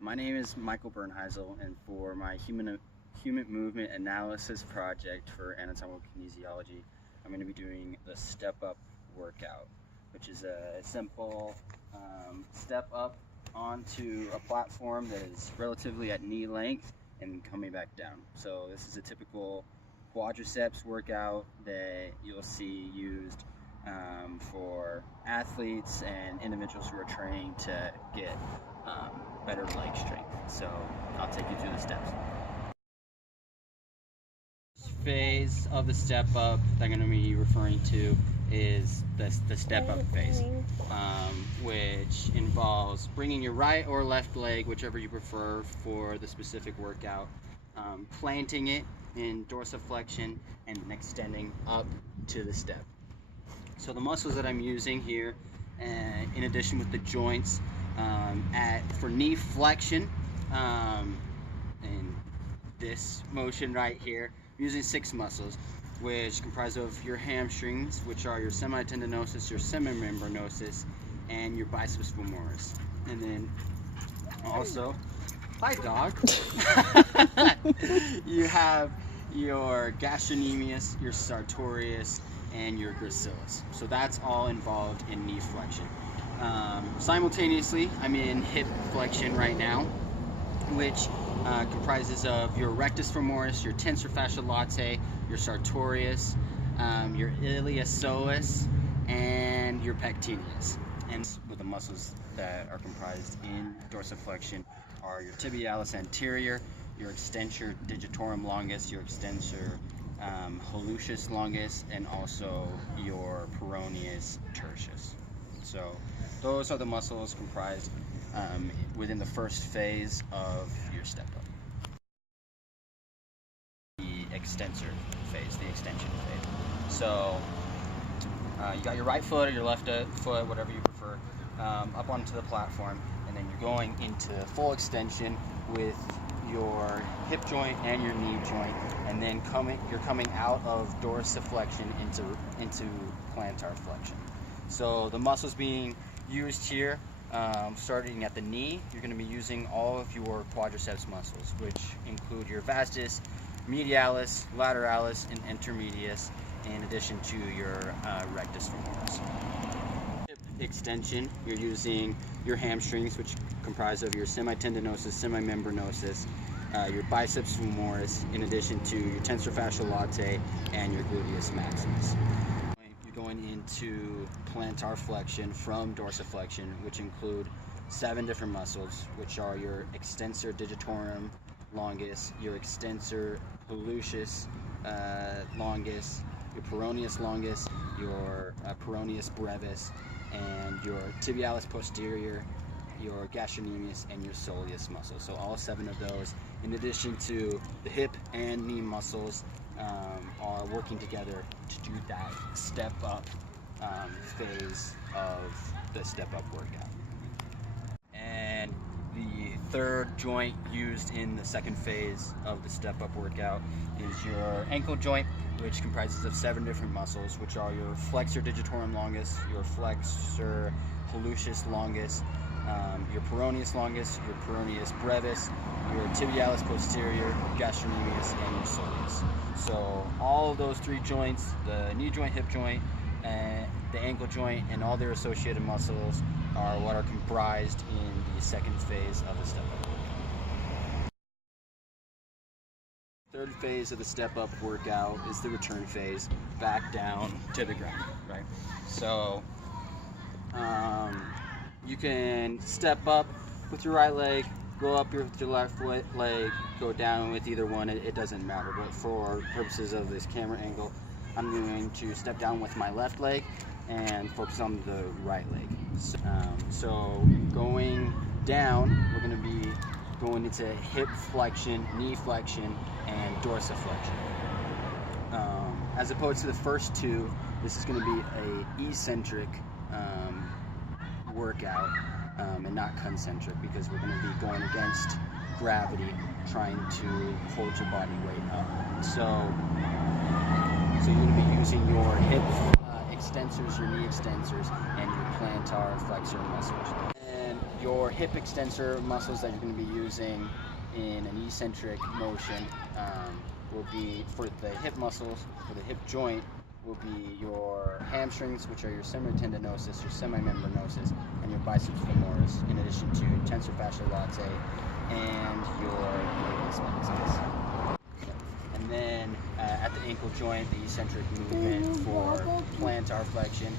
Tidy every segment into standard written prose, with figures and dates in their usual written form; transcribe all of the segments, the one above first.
My name is Michael Bernhisel, and for my human movement analysis project for anatomical kinesiology, I'm going to be doing the step up workout, which is a simple step up onto a platform that is relatively at knee length and coming back down. So this is a typical quadriceps workout that you'll see used for athletes and individuals who are training to get better leg strength. So I'll take you through the steps. Phase of the step up that I'm going to be referring to is the step up phase, which involves bringing your right or left leg, whichever you prefer for the specific workout, planting it in dorsiflexion and extending up to the step. So the muscles that I'm using here, in addition with the joints, for knee flexion, in this motion right here, I'm using 6 muscles, which comprise of your hamstrings, which are your semitendinosus, your semimembranosus, and your biceps femoris. And then also, hi dog, you have your gastrocnemius, your sartorius, and your gracilis. So that's all involved in knee flexion. Simultaneously, I'm in hip flexion right now, which comprises of your rectus femoris, your tensor fascia latae, your sartorius, your iliopsoas, and your pectineus. And with the muscles that are comprised in dorsiflexion are your tibialis anterior, your extensor digitorum longus, your extensor hallucis longus, and also your peroneus tertius. So those are the muscles comprised within the first phase of your step up. The extensor phase, the extension phase. So you got your right foot or your left foot, whatever you prefer, up onto the platform, and then you're going into full extension with your hip joint and your knee joint, and then you're coming out of dorsiflexion into plantar flexion. So the muscles being used here, starting at the knee, you're going to be using all of your quadriceps muscles, which include your vastus, medialis, lateralis, and intermedius, in addition to your rectus femoris. Hip extension, you're using your hamstrings, which comprise of your semitendinosus, semimembranosus, your biceps femoris, in addition to your tensor fascia latae and your gluteus maximus. You're going into plantar flexion from dorsiflexion, which include 7 different muscles, which are your extensor digitorum longus, your extensor hallucis longus, your peroneus longus, your peroneus brevis, and your tibialis posterior, your gastrocnemius, and your soleus muscles. So all 7 of those, in addition to the hip and knee muscles, are working together to do that step up phase of the step up workout. And the third joint used in the second phase of the step up workout is your ankle joint, which comprises of 7 different muscles, which are your flexor digitorum longus, your flexor hallucis longus, your peroneus longus, your peroneus brevis, your tibialis posterior, your gastrocnemius, and your soleus. So all of those 3 joints, the knee joint, hip joint, and the ankle joint, and all their associated muscles are what are comprised in the second phase of the step up workout. Third phase of the step up workout is the return phase, back down to the ground, right? So you can step up with your right leg, go up with your left leg, go down with either one, it doesn't matter. But for purposes of this camera angle, I'm going to step down with my left leg and focus on the right leg. So going down, we're going to be going into hip flexion, knee flexion, and dorsiflexion. As opposed to the first 2, this is going to be a eccentric workout and not concentric, because we're going to be going against gravity, trying to hold your body weight up. So you're going to be using your hip extensors, your knee extensors, and your plantar flexor muscles. And your hip extensor muscles that you're going to be using in an eccentric motion will be, for the hip muscles, for the hip joint, will be your hamstrings, which are your semitendinosus, your semimembranosus, and your biceps femoris, in addition to tensor fasciae latae and your gluteus maximus. And then at the ankle joint, the eccentric movement for plantar flexion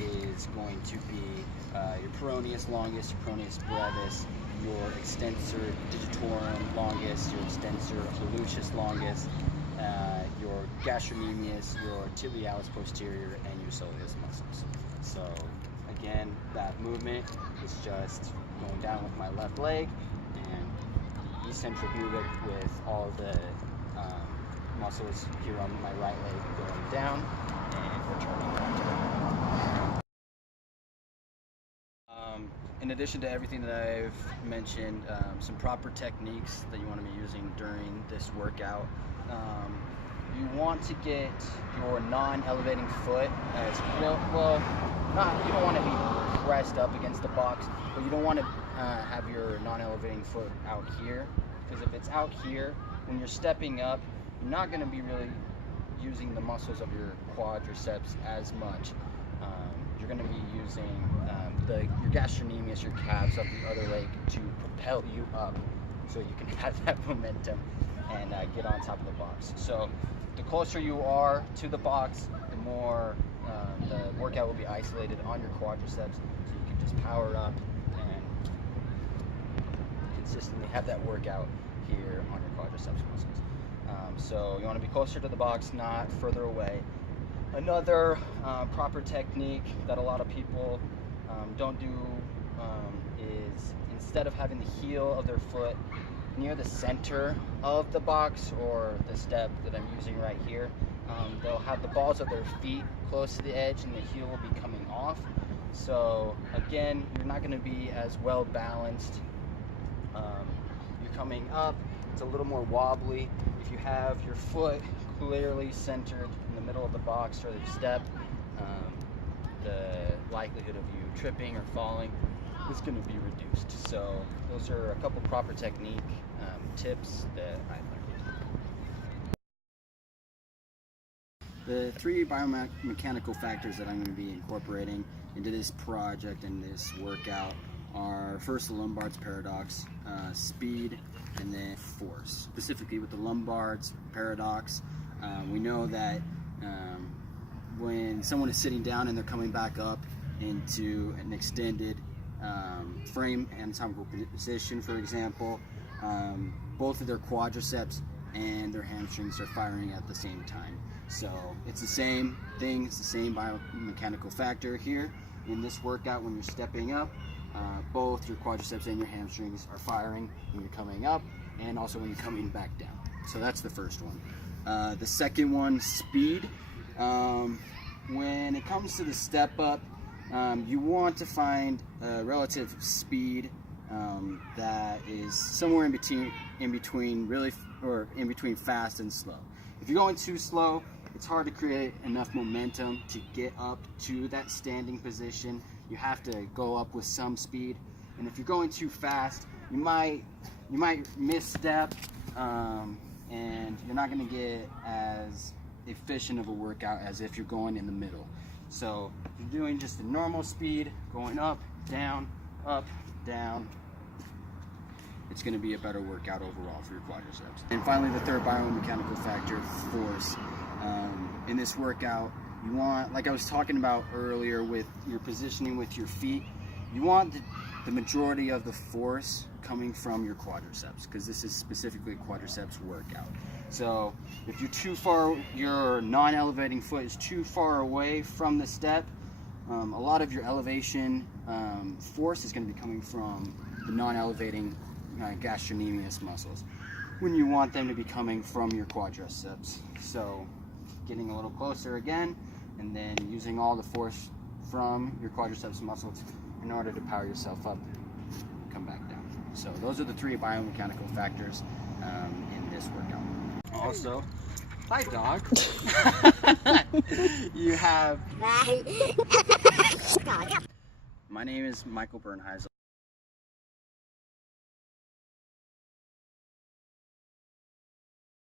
is going to be your peroneus longus, your peroneus brevis, your extensor digitorum longus, your extensor hallucis longus, your gastrocnemius, your tibialis posterior, and your soleus muscles. So again, that movement is just going down with my left leg and eccentric movement with all the muscles here on my right leg going down and returning back to the in addition to everything that I've mentioned, some proper techniques that you want to be using during this workout. You want to get your non-elevating foot as well, you don't want to be pressed up against the box, but you don't want to have your non-elevating foot out here, because if it's out here, when you're stepping up, you're not going to be really using the muscles of your quadriceps as much. You're going to be using your gastrocnemius, your calves of the other leg, to propel you up so you can have that momentum and get on top of the box. So the closer you are to the box, the more the workout will be isolated on your quadriceps, so you can just power up and consistently have that workout here on your quadriceps muscles. So you want to be closer to the box, not further away. Another proper technique that a lot of people don't do is, instead of having the heel of their foot near the center of the box or the step that I'm using right here, they'll have the balls of their feet close to the edge and the heel will be coming off. So again, you're not going to be as well balanced. You're coming up, it's a little more wobbly. If you have your foot clearly centered in the middle of the box or the step, the likelihood of you tripping or falling is going to be reduced. So those are a couple proper technique tips that I learned. The three biomechanical factors that I'm going to be incorporating into this project and this workout are, first, the Lombard's paradox, speed, and then force. Specifically with the Lombard's paradox, we know that when someone is sitting down and they're coming back up into an extended frame anatomical position, for example, both of their quadriceps and their hamstrings are firing at the same time. So it's the same thing, it's the same biomechanical factor here in this workout. When you're stepping up, both your quadriceps and your hamstrings are firing when you're coming up, and also when you're coming back down. So that's the first one. The second one, speed. When it comes to the step up, you want to find a relative speed that is somewhere in between fast and slow. If you're going too slow, it's hard to create enough momentum to get up to that standing position. You have to go up with some speed, and if you're going too fast, you might misstep, and you're not going to get as efficient of a workout as if you're going in the middle. So if you're doing just a normal speed, going up, down, it's going to be a better workout overall for your quadriceps. And finally, the third biomechanical factor, force. In this workout, you want, like I was talking about earlier with your positioning with your feet, you want the majority of the force coming from your quadriceps, because this is specifically a quadriceps workout. So if you're too far, your non-elevating foot is too far away from the step, a lot of your elevation force is going to be coming from the non-elevating gastrocnemius muscles, when you want them to be coming from your quadriceps. So getting a little closer again, and then using all the force from your quadriceps muscles in order to power yourself up, come back down. So those are the three biomechanical factors in this workout. Also, hi dog. You have. My name is Michael Bernhisel.